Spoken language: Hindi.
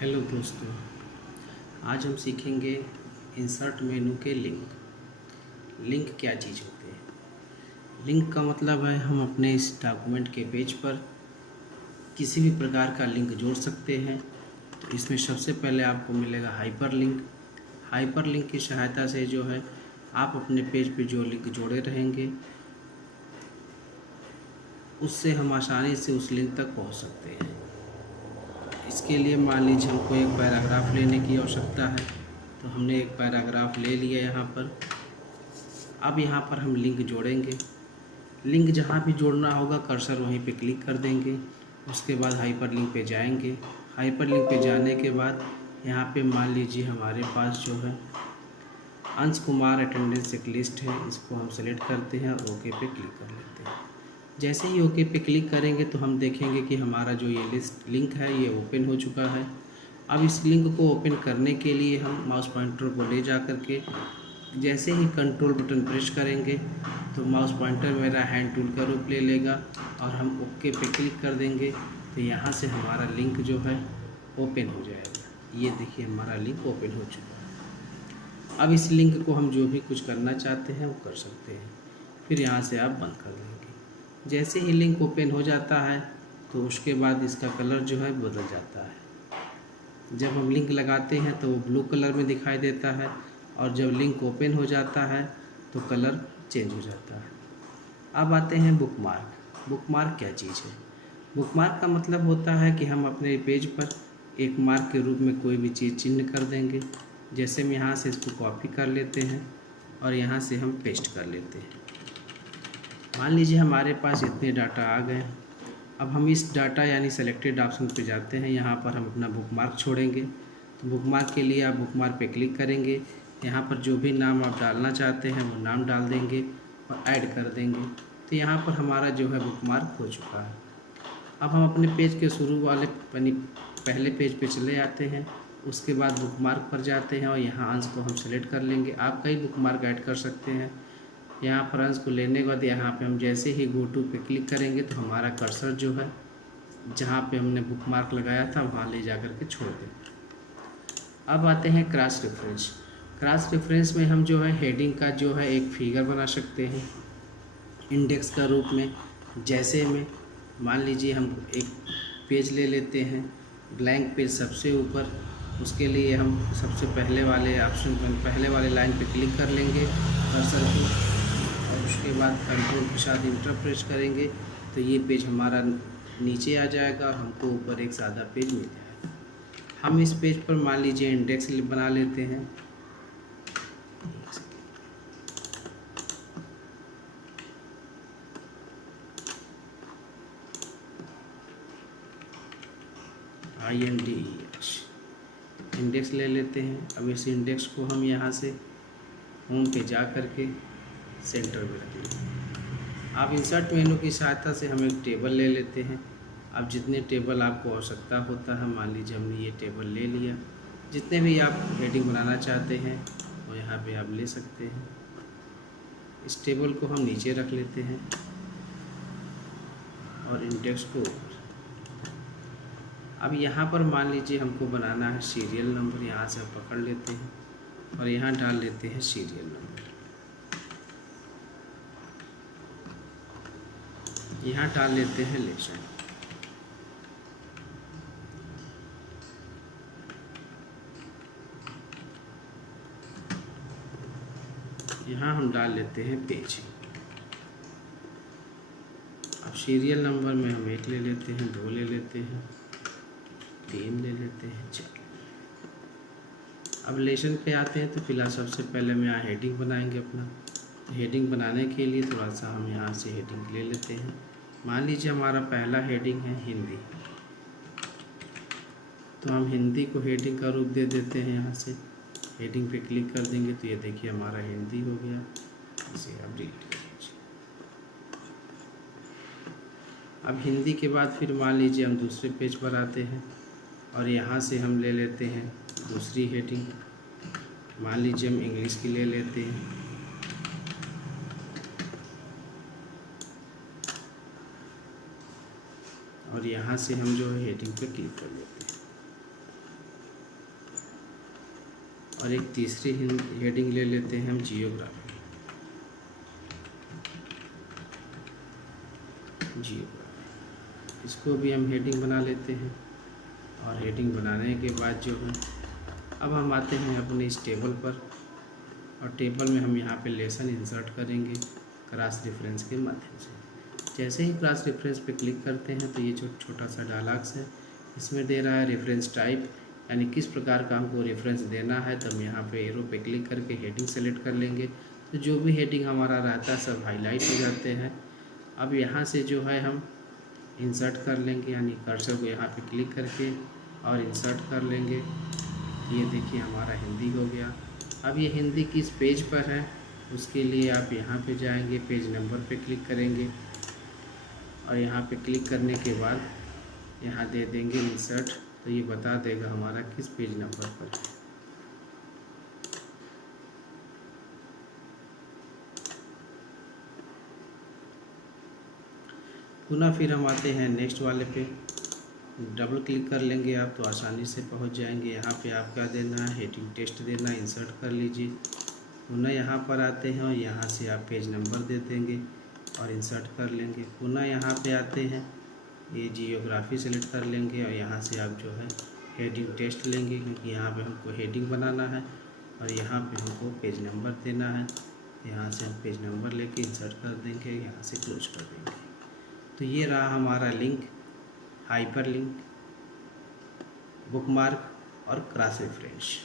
हेलो दोस्तों, आज हम सीखेंगे इंसर्ट मेनू के लिंक। लिंक क्या चीज़ होते हैं? लिंक का मतलब है हम अपने इस डॉक्यूमेंट के पेज पर किसी भी प्रकार का लिंक जोड़ सकते हैं। तो इसमें सबसे पहले आपको मिलेगा हाइपर लिंक। हाइपर लिंक की सहायता से जो है आप अपने पेज पे जो लिंक जोड़े रहेंगे उससे हम आसानी से उस लिंक तक पहुंच सकते हैं। इसके लिए मान लीजिए हमको एक पैराग्राफ लेने की आवश्यकता है, तो हमने एक पैराग्राफ ले लिया यहाँ पर। अब यहाँ पर हम लिंक जोड़ेंगे। लिंक जहाँ भी जोड़ना होगा कर्सर वहीं पे क्लिक कर देंगे। उसके बाद हाइपर लिंक पे जाएंगे। हाइपर लिंक पे जाने के बाद यहाँ पे मान लीजिए हमारे पास जो है अंश कुमार अटेंडेंस एक लिस्ट है, इसको हम सेलेक्ट करते हैं और ओके पे क्लिक कर लेते हैं। जैसे ही ओके पे क्लिक करेंगे तो हम देखेंगे कि हमारा जो ये लिंक है ये ओपन हो चुका है। अब इस लिंक को ओपन करने के लिए हम माउस पॉइंटर को ले जा कर के जैसे ही कंट्रोल बटन प्रेस करेंगे तो माउस पॉइंटर मेरा हैंड टूल का रूप ले लेगा और हम ओके पे क्लिक कर देंगे तो यहाँ से हमारा लिंक जो है ओपन हो जाएगा। ये देखिए हमारा लिंक ओपन हो चुका है। अब इस लिंक को हम जो भी कुछ करना चाहते हैं वो कर सकते हैं। फिर यहाँ से आप बंद कर देंगे। जैसे ही लिंक ओपन हो जाता है तो उसके बाद इसका कलर जो है बदल जाता है। जब हम लिंक लगाते हैं तो वो ब्लू कलर में दिखाई देता है और जब लिंक ओपन हो जाता है तो कलर चेंज हो जाता है। अब आते हैं बुकमार्क। बुकमार्क क्या चीज़ है? बुकमार्क का मतलब होता है कि हम अपने पेज पर एक मार्क के रूप में कोई भी चीज़ चिन्ह कर देंगे। जैसे हम यहाँ से इसको कॉपी कर लेते हैं और यहाँ से हम पेस्ट कर लेते हैं। मान लीजिए हमारे पास इतने डाटा आ गए। अब हम इस डाटा यानी सेलेक्टेड ऑप्शन पे जाते हैं। यहाँ पर हम अपना बुकमार्क छोड़ेंगे। तो बुकमार्क के लिए आप बुकमार्क पे क्लिक करेंगे। यहाँ पर जो भी नाम आप डालना चाहते हैं वो नाम डाल देंगे और ऐड कर देंगे। तो यहाँ पर हमारा जो है बुकमार्क हो चुका है। अब हम अपने पेज के शुरू वाले पहले पेज पे चले आते हैं। उसके बाद बुकमार्क पर जाते हैं और यहाँ अंश को हम सेलेक्ट कर लेंगे। आप कई बुकमार्क ऐड कर सकते हैं। यहाँ पर अंश को लेने के बाद यहाँ पे हम जैसे ही गो टू पे क्लिक करेंगे तो हमारा कर्सर जो है जहाँ पे हमने बुकमार्क लगाया था वहाँ ले जा कर के छोड़ देंगे। अब आते हैं क्रॉस रेफरेंस। क्रॉस रेफरेंस में हम जो है हेडिंग का जो है एक फिगर बना सकते हैं इंडेक्स का रूप में। जैसे में मान लीजिए हम एक पेज ले लेते हैं, ब्लैंक पेज सबसे ऊपर। उसके लिए हम सबसे पहले वाले ऑप्शन पर पहले वाले लाइन पे क्लिक कर लेंगे कर्सर को और उसके बाद कंट्रोल के साथ इंटर प्रेस करेंगे तो ये पेज हमारा नीचे आ जाएगा और हमको ऊपर एक सादा पेज मिल जाएगा। हम इस पेज पर मान लीजिए इंडेक्स बना लेते हैं। INDEX इंडेक्स ले लेते हैं। अब इस इंडेक्स को हम यहाँ से होम पे जा कर के सेंटर में रख लेते हैं। आप इंसर्ट मेनू की सहायता से हम एक टेबल ले लेते हैं। अब जितने टेबल आपको आवश्यकता होता है, मान लीजिए हमने ये टेबल ले लिया। जितने भी आप हेडिंग बनाना चाहते हैं वो यहाँ पे आप ले सकते हैं। इस टेबल को हम नीचे रख लेते हैं और इंडेक्स को ऊपर। अब यहाँ पर मान लीजिए हमको बनाना है सीरियल नंबर। यहाँ से हम पकड़ लेते हैं और यहाँ डाल लेते हैं सीरियल नंबर। यहाँ डाल लेते हैं लेसन। यहाँ हम डाल लेते हैं पेज। अब सीरियल नंबर में हम 1 ले लेते हैं, 2 ले लेते हैं, 3 ले लेते हैं, 4। अब लेसन पे आते हैं तो फिलहाल सबसे पहले हम यहाँ हेडिंग बनाएंगे अपना। तो हेडिंग बनाने के लिए थोड़ा सा हम यहाँ से हेडिंग ले लेते हैं। मान लीजिए हमारा पहला हेडिंग है हिंदी, तो हम हिंदी को हेडिंग का रूप दे देते हैं। यहाँ से हेडिंग पे क्लिक कर देंगे तो ये देखिए हमारा हिंदी हो गया। इसे अब डिलीट कर दीजिए। अब हिंदी के बाद फिर मान लीजिए हम दूसरे पेज पर आते हैं और यहाँ से हम ले लेते हैं दूसरी हेडिंग। मान लीजिए हम इंग्लिश की ले लेते हैं। और यहाँ से हम जो है हेडिंग पे क्लिक कर लेते हैं। और एक तीसरी हेडिंग ले लेते हैं हम जियोग्राफी। इसको भी हम हेडिंग बना लेते हैं। और हेडिंग बनाने के बाद जो है अब हम आते हैं अपने इस टेबल पर, और टेबल में हम यहाँ पे लेसन इंसर्ट करेंगे क्रॉस रेफरेंस के माध्यम से। जैसे ही क्रॉस रेफरेंस पे क्लिक करते हैं तो ये जो छोटा सा डायलॉग्स है इसमें दे रहा है रेफरेंस टाइप, यानी किस प्रकार का हमको रेफरेंस देना है। तो हम यहाँ पे एरो पे क्लिक करके हेडिंग सेलेक्ट कर लेंगे, तो जो भी हेडिंग हमारा रहता है सब हाईलाइट हो जाते हैं। अब यहाँ से जो है हम इंसर्ट कर लेंगे, यानी कर्सर को यहाँ पे क्लिक करके और इंसर्ट कर लेंगे। ये देखिए हमारा हिंदी हो गया। अब ये हिंदी किस पेज पर है उसके लिए आप यहाँ पे जाएंगे, पेज नंबर पे क्लिक करेंगे और यहाँ पे क्लिक करने के बाद यहाँ दे देंगे इंसर्ट, तो ये बता देगा हमारा किस पेज नंबर पर है। पुनः फिर हम आते हैं नेक्स्ट वाले पे, डबल क्लिक कर लेंगे आप तो आसानी से पहुंच जाएंगे। यहाँ पे आप क्या देना है, हेडिंग टेस्ट देना, इंसर्ट कर लीजिए। पुनः यहाँ पर आते हैं और यहाँ से आप पेज नंबर दे देंगे और इंसर्ट कर लेंगे। पुनः यहाँ पे आते हैं, ये जियोग्राफी सेलेक्ट कर लेंगे और यहाँ से आप जो है हेडिंग टेस्ट लेंगे, क्योंकि यहाँ पे हमको हेडिंग बनाना है और यहाँ पे हमको पेज नंबर देना है। यहाँ से हम पेज नंबर लेके इंसर्ट कर देंगे, यहाँ से क्लोज कर देंगे। तो ये रहा हमारा लिंक, हाइपर लिंक, बुकमार्क और क्रॉस रेफरेंस।